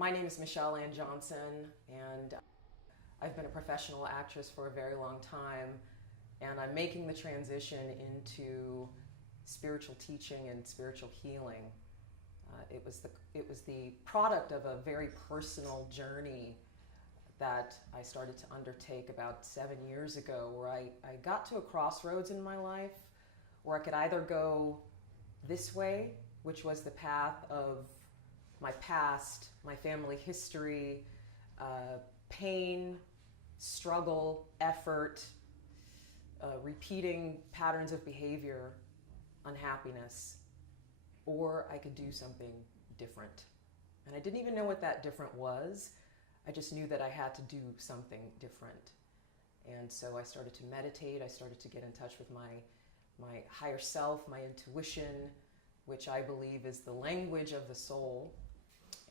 My name is Michelle Ann Johnson, and I've been a professional actress for a very long time, and I'm making the transition into spiritual teaching and spiritual healing. It was the product of a very personal journey that I started to undertake about 7 years ago, where I got to a crossroads in my life where I could either go this way, which was the path of my past, my family history, pain, struggle, effort, repeating patterns of behavior, unhappiness, or I could do something different. And I didn't even know what that different was. I just knew that I had to do something different. And so I started to meditate. I started to get in touch with my higher self, my intuition, which I believe is the language of the soul.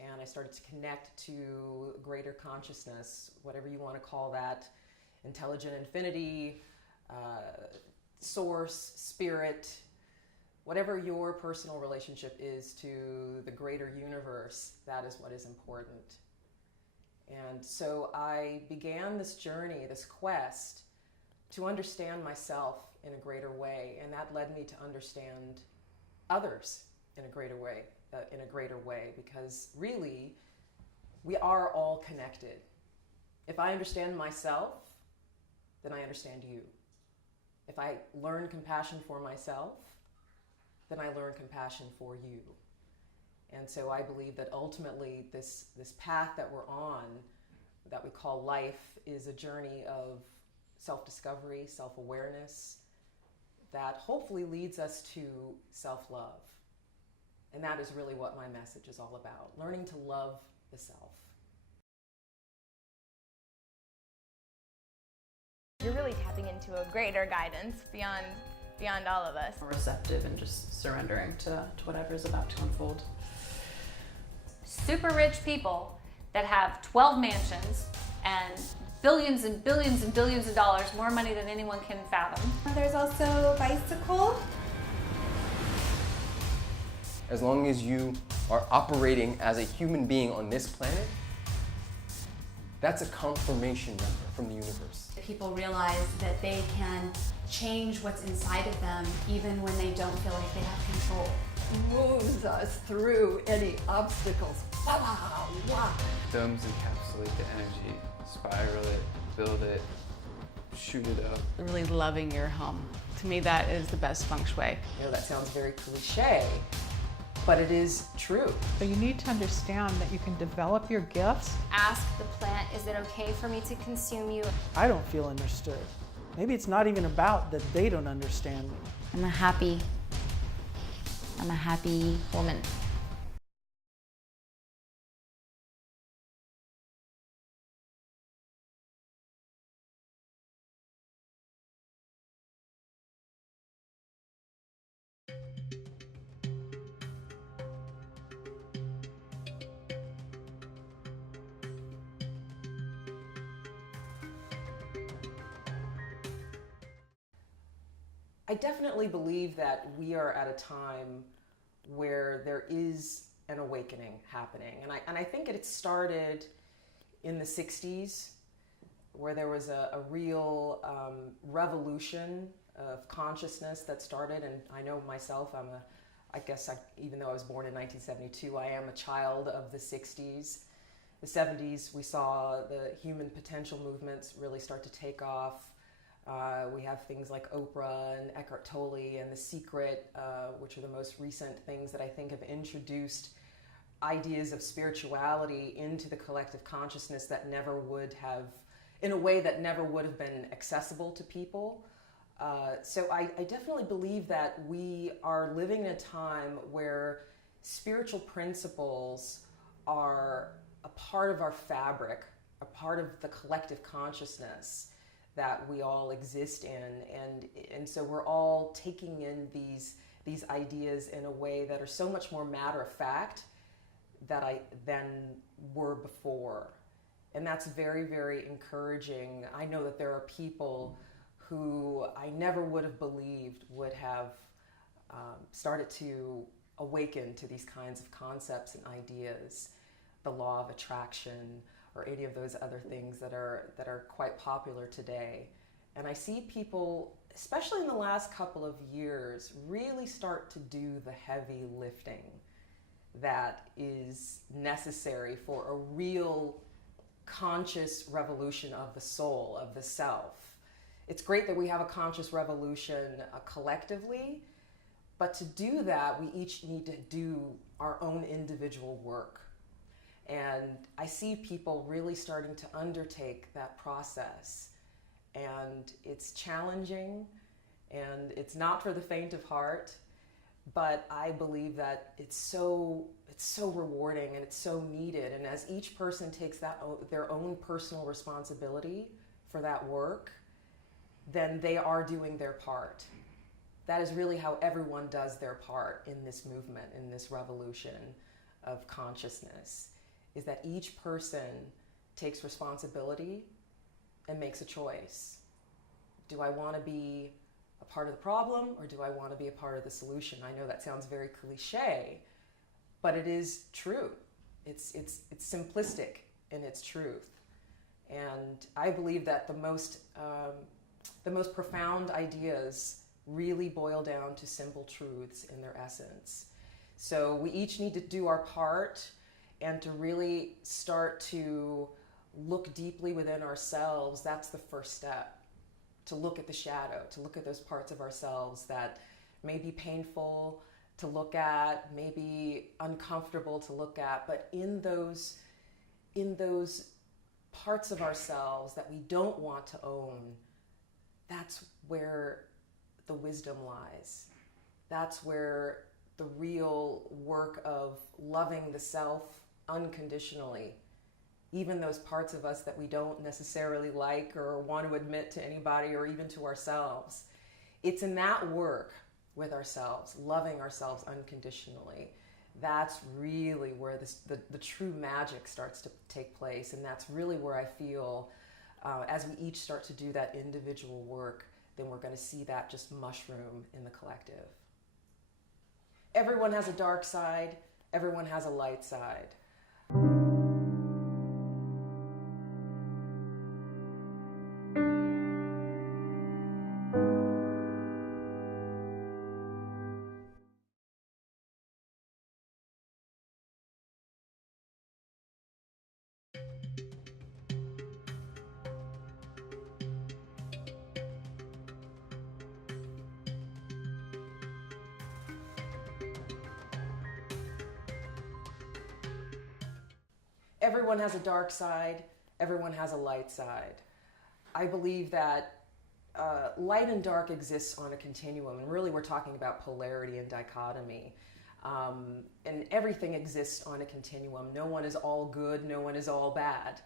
And I started to connect to greater consciousness, whatever you want to call that, intelligent infinity, source, spirit, whatever your personal relationship is to the greater universe, that is what is important. And so I began this journey, this quest, to understand myself in a greater way, and that led me to understand others in a greater way, because really, we are all connected. If I understand myself, then I understand you. If I learn compassion for myself, then I learn compassion for you. And so I believe that ultimately this path that we're on, that we call life, is a journey of self-discovery, self-awareness, that hopefully leads us to self-love. And that is really what my message is all about, learning to love the self. You're really tapping into a greater guidance beyond all of us. Receptive and just surrendering to whatever is about to unfold. Super rich people that have 12 mansions and billions and billions and billions of dollars, more money than anyone can fathom. There's also bicycle. As long as you are operating as a human being on this planet, that's a confirmation number from the universe. People realize that they can change what's inside of them even when they don't feel like they have control. Moves us through any obstacles. Domes encapsulate the energy, spiral it, build it, shoot it up. Really loving your home. To me, that is the best feng shui. You know, that sounds very cliche, but it is true. So you need to understand that you can develop your gifts. Ask the plant, is it okay for me to consume you? I don't feel understood. Maybe it's not even about that they don't understand me. I'm a happy woman. I definitely believe that we are at a time where there is an awakening happening. And I think it started in the 60s, where there was a real revolution of consciousness that started. And I know myself, even though I was born in 1972, I am a child of the 60s. The 70s, we saw the human potential movements really start to take off. We have things like Oprah and Eckhart Tolle and The Secret, which are the most recent things that I think have introduced ideas of spirituality into the collective consciousness that never would have, in a way that never would have been accessible to people. So I definitely believe that we are living in a time where spiritual principles are a part of our fabric, a part of the collective consciousness that we all exist in, and so we're all taking in these ideas in a way that are so much more matter of fact than were before, and that's very, very encouraging. I know that there are people who I never would have believed would have started to awaken to these kinds of concepts and ideas. the law of attraction or any of those other things that are quite popular today. And I see people, especially in the last couple of years, really start to do the heavy lifting that is necessary for a real conscious revolution of the soul, of the self. It's great that we have a conscious revolution collectively, but to do that, we each need to do our own individual work. And I see people really starting to undertake that process. And it's challenging, and it's not for the faint of heart, but I believe that it's so rewarding and it's so needed. And as each person takes their own personal responsibility for that work, then they are doing their part. That is really how everyone does their part in this movement, in this revolution of consciousness, is that each person takes responsibility and makes a choice. Do I want to be a part of the problem, or do I want to be a part of the solution? I know that sounds very cliche, but it is true. It's simplistic in its truth. And I believe that the most profound ideas really boil down to simple truths in their essence. So we each need to do our part and to really start to look deeply within ourselves. That's the first step. To look at the shadow, to look at those parts of ourselves that may be painful to look at, may be uncomfortable to look at, but in those parts of ourselves that we don't want to own, that's where the wisdom lies. That's where the real work of loving the self unconditionally, even those parts of us that we don't necessarily like or want to admit to anybody or even to ourselves. It's in that work with ourselves, loving ourselves unconditionally, that's really where the true magic starts to take place. And that's really where I feel as we each start to do that individual work, then we're going to see that just mushroom in the collective. Everyone has a dark side, everyone has a light side. Everyone has a dark side, everyone has a light side. I believe that light and dark exists on a continuum, and really we're talking about polarity and dichotomy. And everything exists on a continuum. No one is all good, no one is all bad.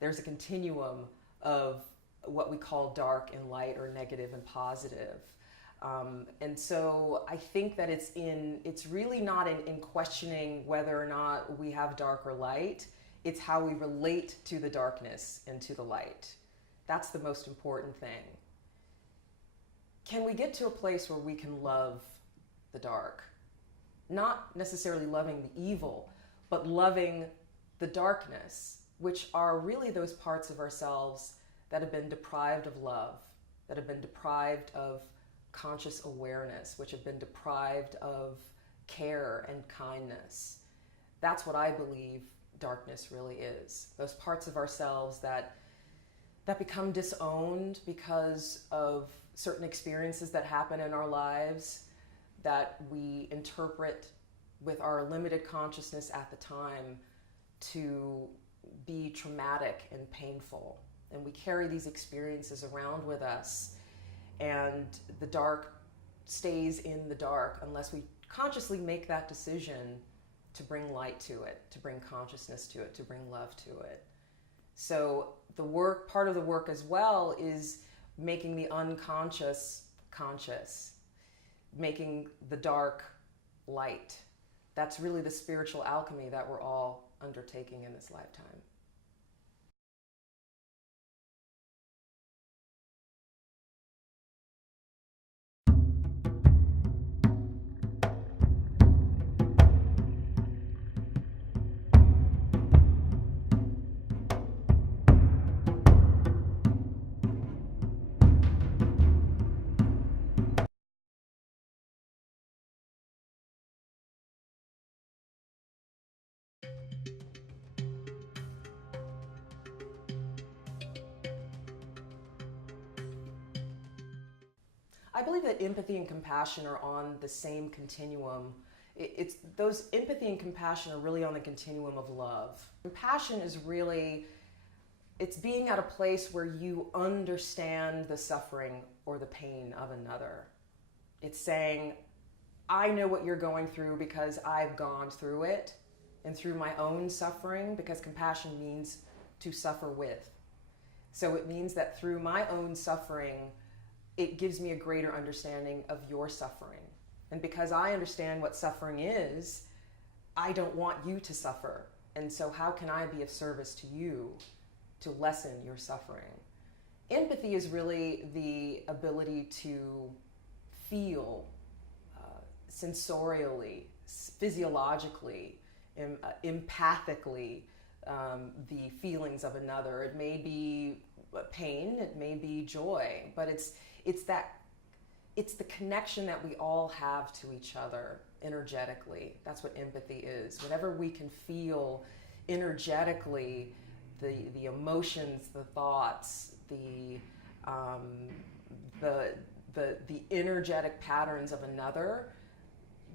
There's a continuum of what we call dark and light, or negative and positive. And so I think that it's really not in questioning whether or not we have dark or light. It's how we relate to the darkness and to the light. That's the most important thing. Can we get to a place where we can love the dark? Not necessarily loving the evil, but loving the darkness, which are really those parts of ourselves that have been deprived of love, that have been deprived of conscious awareness, which have been deprived of care and kindness. That's what I believe darkness really is. Those parts of ourselves that become disowned because of certain experiences that happen in our lives that we interpret with our limited consciousness at the time to be traumatic and painful. And we carry these experiences around with us, and the dark stays in the dark unless we consciously make that decision to bring light to it, to bring consciousness to it, to bring love to it. So the work, part of the work as well, is making the unconscious conscious, making the dark light. That's really the spiritual alchemy that we're all undertaking in this lifetime. I believe that empathy and compassion are on the same continuum. It's those empathy and compassion are really on the continuum of love. Compassion is really, it's being at a place where you understand the suffering or the pain of another. It's saying, I know what you're going through because I've gone through it and through my own suffering, because compassion means to suffer with. So it means that through my own suffering, it gives me a greater understanding of your suffering. And because I understand what suffering is, I don't want you to suffer. And so how can I be of service to you to lessen your suffering? Empathy is really the ability to feel sensorially, physiologically, empathically, the feelings of another. It may be pain, it may be joy, but it's the connection that we all have to each other energetically. That's what empathy is. Whatever we can feel energetically, the emotions, the thoughts, the energetic patterns of another,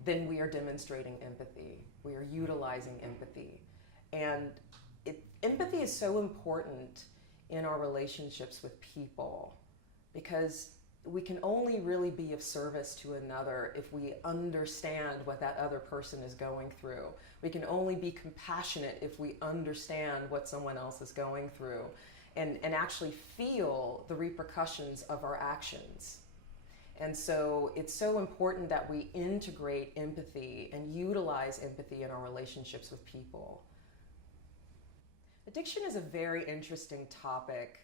then we are demonstrating empathy. We are utilizing empathy. And empathy is so important in our relationships with people, because we can only really be of service to another if we understand what that other person is going through. We can only be compassionate if we understand what someone else is going through and actually feel the repercussions of our actions. And so it's so important that we integrate empathy and utilize empathy in our relationships with people. Addiction is a very interesting topic.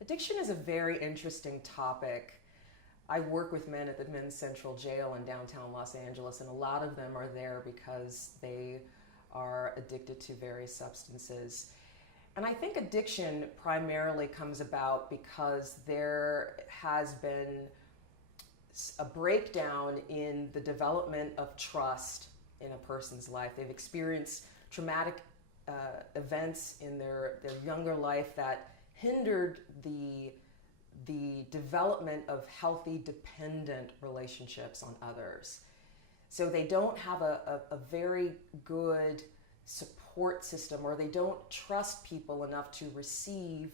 Addiction is a very interesting topic. I work with men at the Men's Central Jail in downtown Los Angeles, and a lot of them are there because they are addicted to various substances. And I think addiction primarily comes about because there has been a breakdown in the development of trust in a person's life. They've experienced traumatic events in their younger life that hindered the development of healthy, dependent relationships on others. So they don't have a very good support system, or they don't trust people enough to receive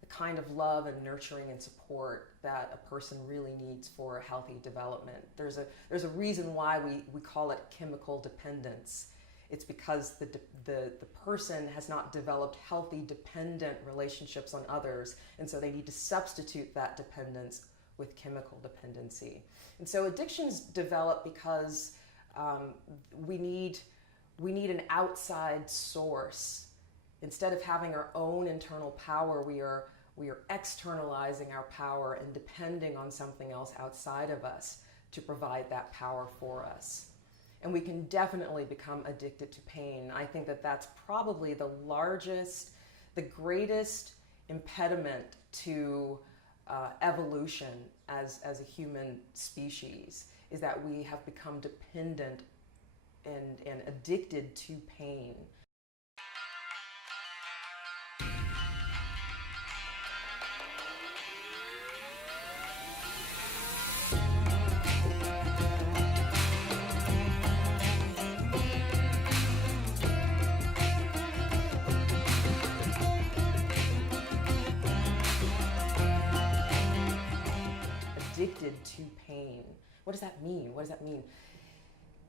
the kind of love and nurturing and support that a person really needs for a healthy development. There's a reason why we call it chemical dependence. It's because the person has not developed healthy, dependent relationships on others, and so they need to substitute that dependence with chemical dependency. And so addictions develop because we need an outside source. Instead of having our own internal power, we are externalizing our power and depending on something else outside of us to provide that power for us. And we can definitely become addicted to pain. I think that that's probably the greatest impediment to evolution as a human species, is that we have become dependent and addicted to pain. Addicted to pain. What does that mean? What does that mean?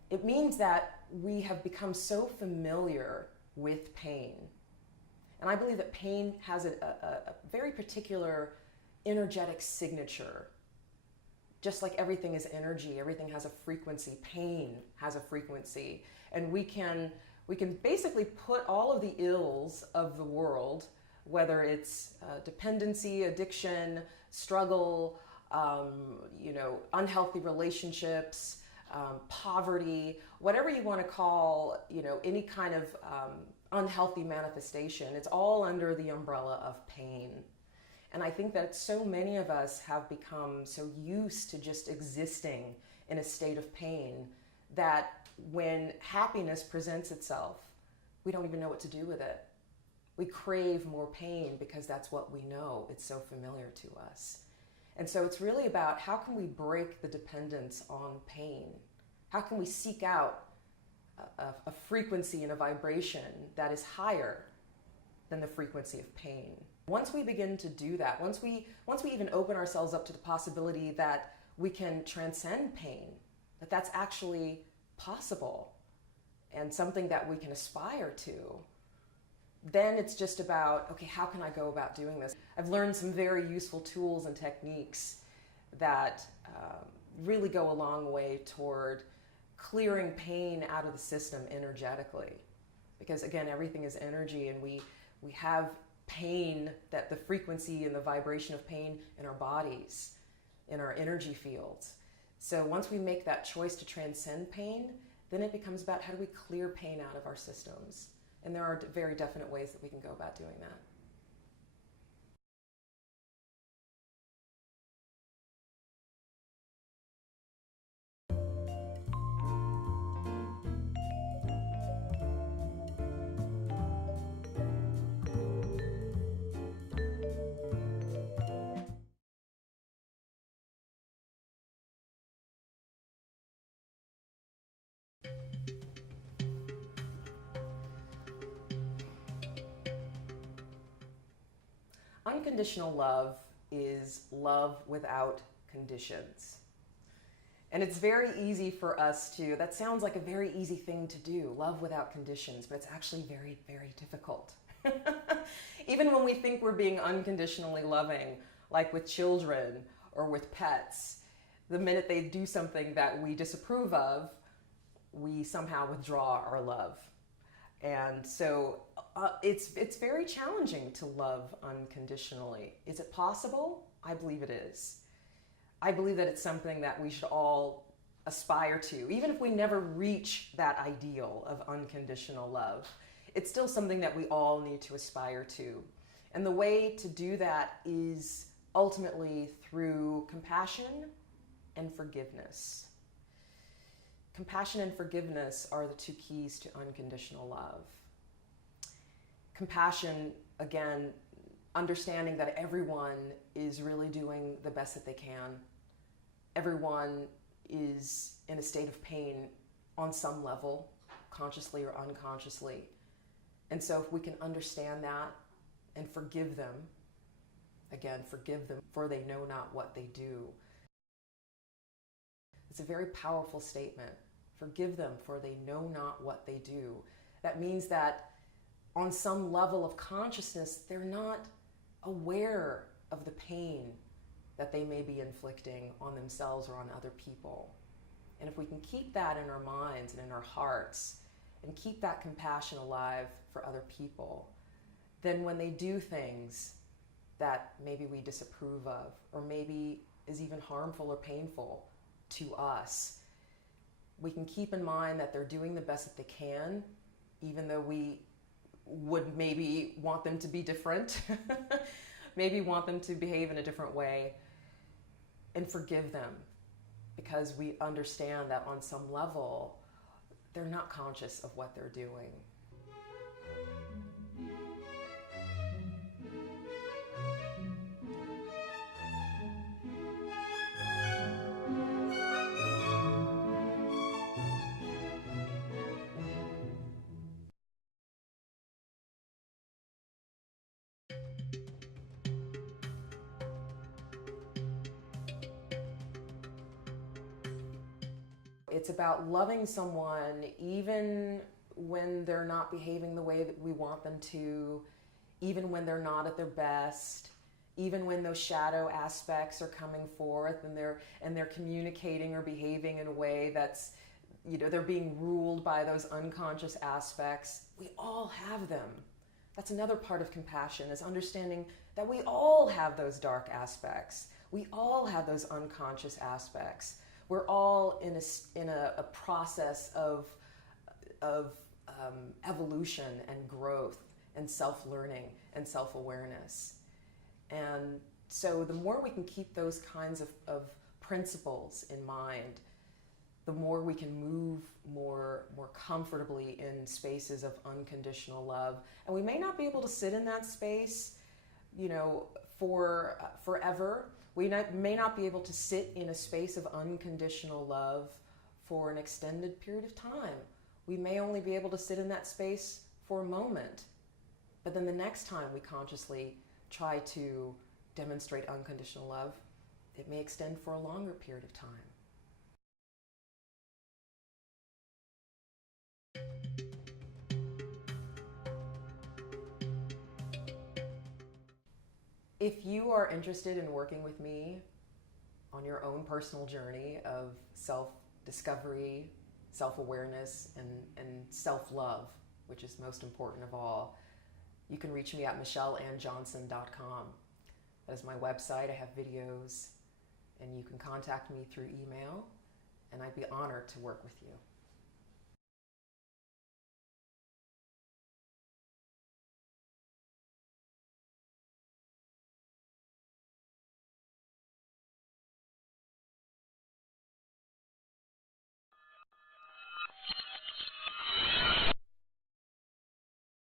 It means that we have become so familiar with pain. And I believe that pain has a very particular energetic signature. Just like everything is energy, everything has a frequency, pain has a frequency. And we can basically put all of the ills of the world, whether it's dependency, addiction, struggle, unhealthy relationships, poverty, whatever you want to call, any kind of unhealthy manifestation. It's all under the umbrella of pain. And I think that so many of us have become so used to just existing in a state of pain that when happiness presents itself, we don't even know what to do with it. We crave more pain because that's what we know. It's so familiar to us. And so it's really about how can we break the dependence on pain? How can we seek out a frequency and a vibration that is higher than the frequency of pain? Once we begin to do that, once we even open ourselves up to the possibility that we can transcend pain, that's actually possible and something that we can aspire to, then it's just about, okay, how can I go about doing this? I've learned some very useful tools and techniques that really go a long way toward clearing pain out of the system energetically. Because again, everything is energy, and we have pain, that the frequency and the vibration of pain in our bodies, in our energy fields. So once we make that choice to transcend pain, then it becomes about how do we clear pain out of our systems. And there are very definite ways that we can go about doing that. Unconditional love is love without conditions. And it's very easy for us to, that sounds like a very easy thing to do, love without conditions, but it's actually very, very difficult. Even when we think we're being unconditionally loving, like with children or with pets, the minute they do something that we disapprove of, we somehow withdraw our love. And so it's very challenging to love unconditionally. Is it possible? I believe it is. I believe that it's something that we should all aspire to. Even if we never reach that ideal of unconditional love, it's still something that we all need to aspire to. And the way to do that is ultimately through compassion and forgiveness. Compassion and forgiveness are the two keys to unconditional love. Compassion, again, understanding that everyone is really doing the best that they can. Everyone is in a state of pain on some level, consciously or unconsciously. And so if we can understand that and forgive them, again, forgive them, for they know not what they do. It's a very powerful statement. Forgive them, for they know not what they do. That means that on some level of consciousness, they're not aware of the pain that they may be inflicting on themselves or on other people. And if we can keep that in our minds and in our hearts, and keep that compassion alive for other people, then when they do things that maybe we disapprove of, or maybe is even harmful or painful to us, we can keep in mind that they're doing the best that they can, even though we would maybe want them to be different, maybe want them to behave in a different way, and forgive them, because we understand that on some level, they're not conscious of what they're doing. It's about loving someone even when they're not behaving the way that we want them to, even when they're not at their best, even when those shadow aspects are coming forth and they're communicating or behaving in a way that's, they're being ruled by those unconscious aspects. We all have them. That's another part of compassion, is understanding that we all have those dark aspects. We all have those unconscious aspects. We're all in a process of evolution and growth and self-learning and self-awareness. And so the more we can keep those kinds of principles in mind, the more we can move more comfortably in spaces of unconditional love. And we may not be able to sit in that space, for forever. We may not be able to sit in a space of unconditional love for an extended period of time. We may only be able to sit in that space for a moment. But then the next time we consciously try to demonstrate unconditional love, it may extend for a longer period of time. If you are interested in working with me on your own personal journey of self-discovery, self-awareness, and self-love, which is most important of all, you can reach me at michelleannjohnson.com. That is my website. I have videos, and you can contact me through email, and I'd be honored to work with you.